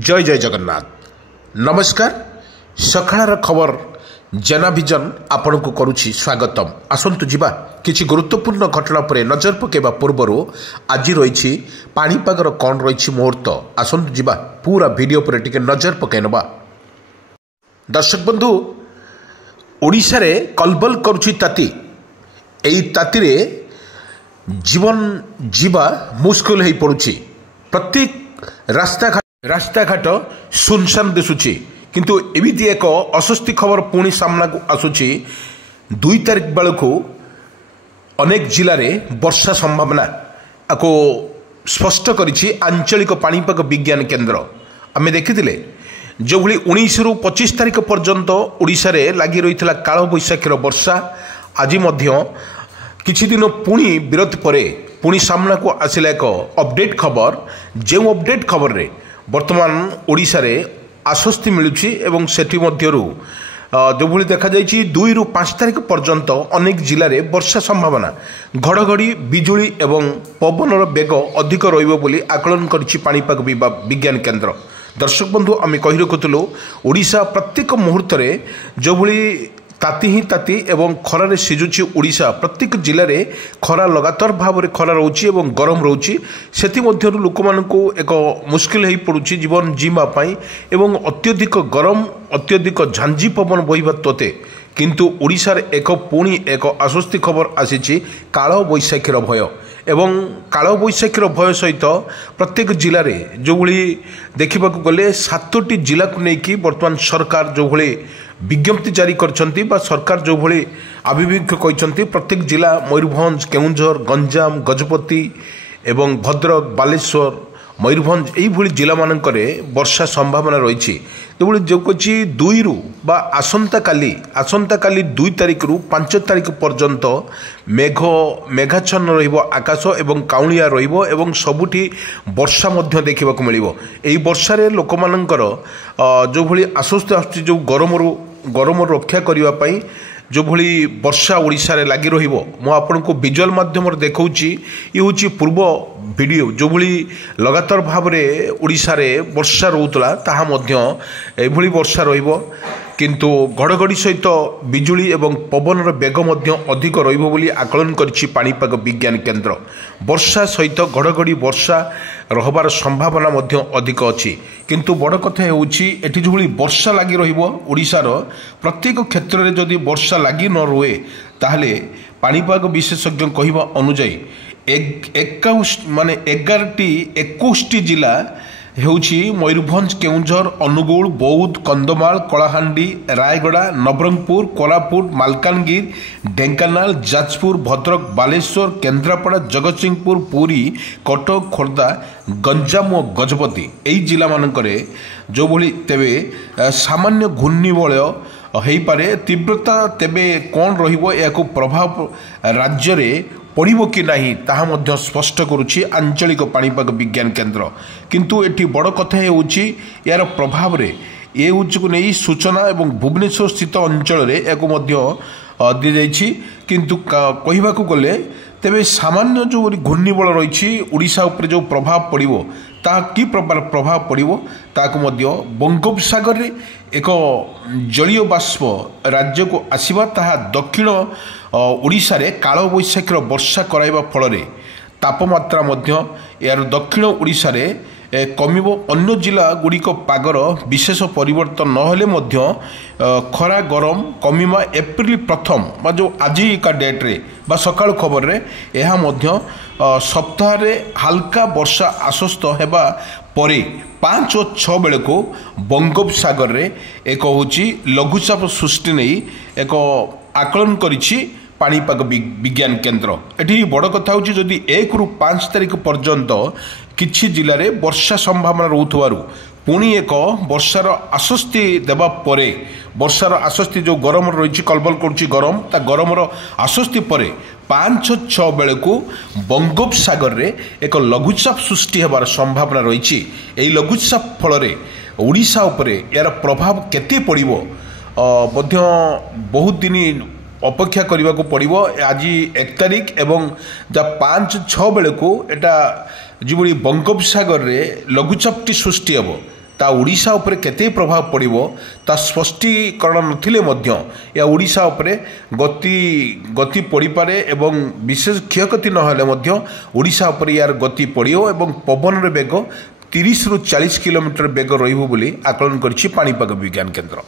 जय जय जगन्नाथ नमस्कार सकाळर खबर जनाभिजन आपण को करुछि स्वागतम। आसंतु जिबा किछि गुरुत्वपूर्ण घटना पर नजर पकेबा पूर्व आज रही पाणीपागर कौन रही मुहूर्त। आसंतु जिबा पूरा वीडियो पर टिके नजर पकेनबा। दर्शक बंधु ओडिशा रे कलबल करुछि ताती। एई ताती रे जीवन जीवा मुश्किल हो पड़ुछि। प्रत्येक रास्ताघाट सुनसान दिशुची किंतु एमिति एक अस्वस्ति खबर पुणी सामना को आसुची। 2 तारिख बेलू अनेक जिले में वर्षा संभावना को स्पष्ट करिछि आंचलिक पाणीपाग विज्ञान केन्द्र। आमे देखिथिले जो भली 19 रु 25 तारिख पर्यंत ओडिशा रे लागी रहितला काल बैशाखीर वर्षा आज मध्य किछि दिन पुणी विरोध परे पुणी सामना को आसिला एक अपडेट खबर। जो अपडेट खबर रे वर्तमान ओडिशा रे आश्वस्ति मिलुछि एवं सेठी मध्यरु जो भली देखा जाइछि 2 रु 5 तारिख पर्यंत अनेक जिले में वर्षा संभावना घड़घड़ी बिजुली एवं पवनर बेग अधिक रहिबो बोली आकलन करिछि पाणीपाग विज्ञान केन्द्र। दर्शक बंधु आमे कहि रखुतलु ओडिशा प्रत्येक मुहूर्त रे जो भली ताती ही ताती एवं खरारे सिजुची ओडिशा प्रत्येक जिले में खरा लगातार भाव में खरा रोची एवं गरम रोची सेति मध्यरु लोकमानंकु एक मुश्किल हो पड़ुछि जीवन जीवा पाई एवं अत्यधिक गरम अत्यधिक झांझी पवन बहिबा तोते किंतु ओडिशार एक पुणी एक आश्वस्ति खबर आसीछि काल बैशाखीर भय एवं काल बैशाखीर भय सहित प्रत्येक जिले में जो भली देखा गले 7टी जिला को लेकिन वर्तमान सरकार जो भली विज्ञप्ति जारी करछंती बा सरकार जो भली आभिमुख्य कहते प्रत्येक जिला मयूरभंज केउंझर गंजाम गजपति एवं भद्रक बालेश्वर मयूरभंज यही जिला मानकरे वर्षा संभावना रही। तो जो कछि 2 रु बा आसंता काली 2 तारिख रु 5 तारिख पर्यंत मेघाच्छन्न रहिबो आकाश एवं काउलिया रहिबो एवं सबुठी वर्षा मध्य देखा मिलिबो। एई वर्षा रे लोकमानंकर जो भली आश्वस्त आसुछि जो गरम रक्षा करिवा पई जो भली वर्षा ओडिशा रे लागी रहिबो मो आपन को विजुअल माध्यम रे देखौछि। ये होछि पूर्व वीडियो जो भली लगातार भाव रे ओडिशा रे वर्षा रहउतला ताहा मध्य ए भली वर्षा रहिबो किंतु घड़घड़ी सहित बिजुली एवं पवनर बेग मध्य अधिक रहिबो बोली आकलन करिछि पाणीपाग विज्ञान केन्द्र। वर्षा सहित घड़घड़ी वर्षा रहबार संभावना मध्य अधिक अछि किंतु बड़ कथा होछि एठी जो भली वर्षा लागी रहिबो ओडिशार प्रत्येक क्षेत्र में जदि वर्षा लागी न रुए ताहले पाणीपाग विशेषज्ञ कहिबा अनुसार 21 जिला हेउछि मयूरभंज केउंझर अनुगुल बौद्ध कंधमाल कलाहांडी रायगड़ा नवरंगपुर कोरापुट मालकानगिरी ढेंकानाल जाजपुर भद्रक बालेश्वर केन्द्रापड़ा जगतसिंहपुर पुरी कटक खोर्धा गंजाम और गजपति यही जिला मानकरे जो भली तेबे सामान्य घूर्णिबलय हो पारे तीव्रता तेबे कौन रहिबो याको प्रभाव राज्य रे पड़िबो कि नहीं ताहा मध्य स्पष्ट करुछि आंचलिक पाणीपाग विज्ञान केन्द्र। किंतु एटी बड़ कथा होछि यार प्रभाव रे ए को नहीं सूचना एवं भुवनेश्वर स्थित अंचल रे याको मध्य दि जाइछि किंतु कहिबा को गले तेबे सामान्य जो घूर्णिबल रही ओडिशा उपरे जो प्रभाव पड़िबो ता कि प्रभाव पड़िबो ताको मध्य बंगोपसागर रे एक जलीय बाष्प राज्य को आसीबा ताहा दक्षिण ओडिशा रे काल बैशाखीर वर्षा कराइबा फल तापमात्रा मध्य यार दक्षिण ओडिशा रे कमिबो। अन्य जिला गुड़िक पागर विशेष परिवर्तन नहेले मध्य खरा गरम कमिमा एप्रिल प्रथम बा जो आज का डेट रे बा सकाळ खबर रे एहा मध्य सप्ताह रे हल्का वर्षा आश्वस्त हेबा परे 5 और 6 बेले को बंगोपसागर रे एक होची लघुचाप सृष्टि नहीं एक आकलन करिछि पाणीपाग विज्ञान केन्द्र। एठी बड़ कथा होची जदि 1 रु 5 तारिख पर्यंत किछि जिले में वर्षा संभावना रोथुवारु पुणी एक वर्षार आश्वस्ति देवा परे वर्षार आश्वस्ति जो गरम रही कलबल करुच्ची गरम ता गरमर आश्वस्ति परे 5-6 बेले को बंगोपसागर रे एक लघुचाप सृष्टि होबार संभावना रही। यही लघुचाप फल ओडिशा उपरे यार प्रभाव केते पड़िबो मध्य बहुत दिन अपेक्षा करने को पड़ो। आज 1 तारिख एवं 5-6 बेले को एटा जो बंगोपसागर रे लघुचापटी सृष्टि हे ତା ଓଡ଼ିଶା ଉପରେ କେତେ ପ୍ରଭାବ ପଡ଼ିବ ତା ସ୍ପଷ୍ଟୀକରଣ ନଥିଲେ ମଧ୍ୟ ଏହା ଓଡ଼ିଶା ଉପରେ ଗତି ପଡ଼ିପାରେ ଏବଂ ବିଶେଷ କ୍ଷୟକ୍ଷତି ନହେଲେ ମଧ୍ୟ ଓଡ଼ିଶା ଉପରେ ଏହାର ଗତି ପଡ଼ିବ ଏବଂ ପବନର ବେଗ 30ରୁ 40 କିଲୋମିଟର ବେଗ ରହିବ ବୋଲି ଆକଳନ କରିଛି ପାଣିପାଗ ବିଜ୍ଞାନ କେନ୍ଦ୍ର।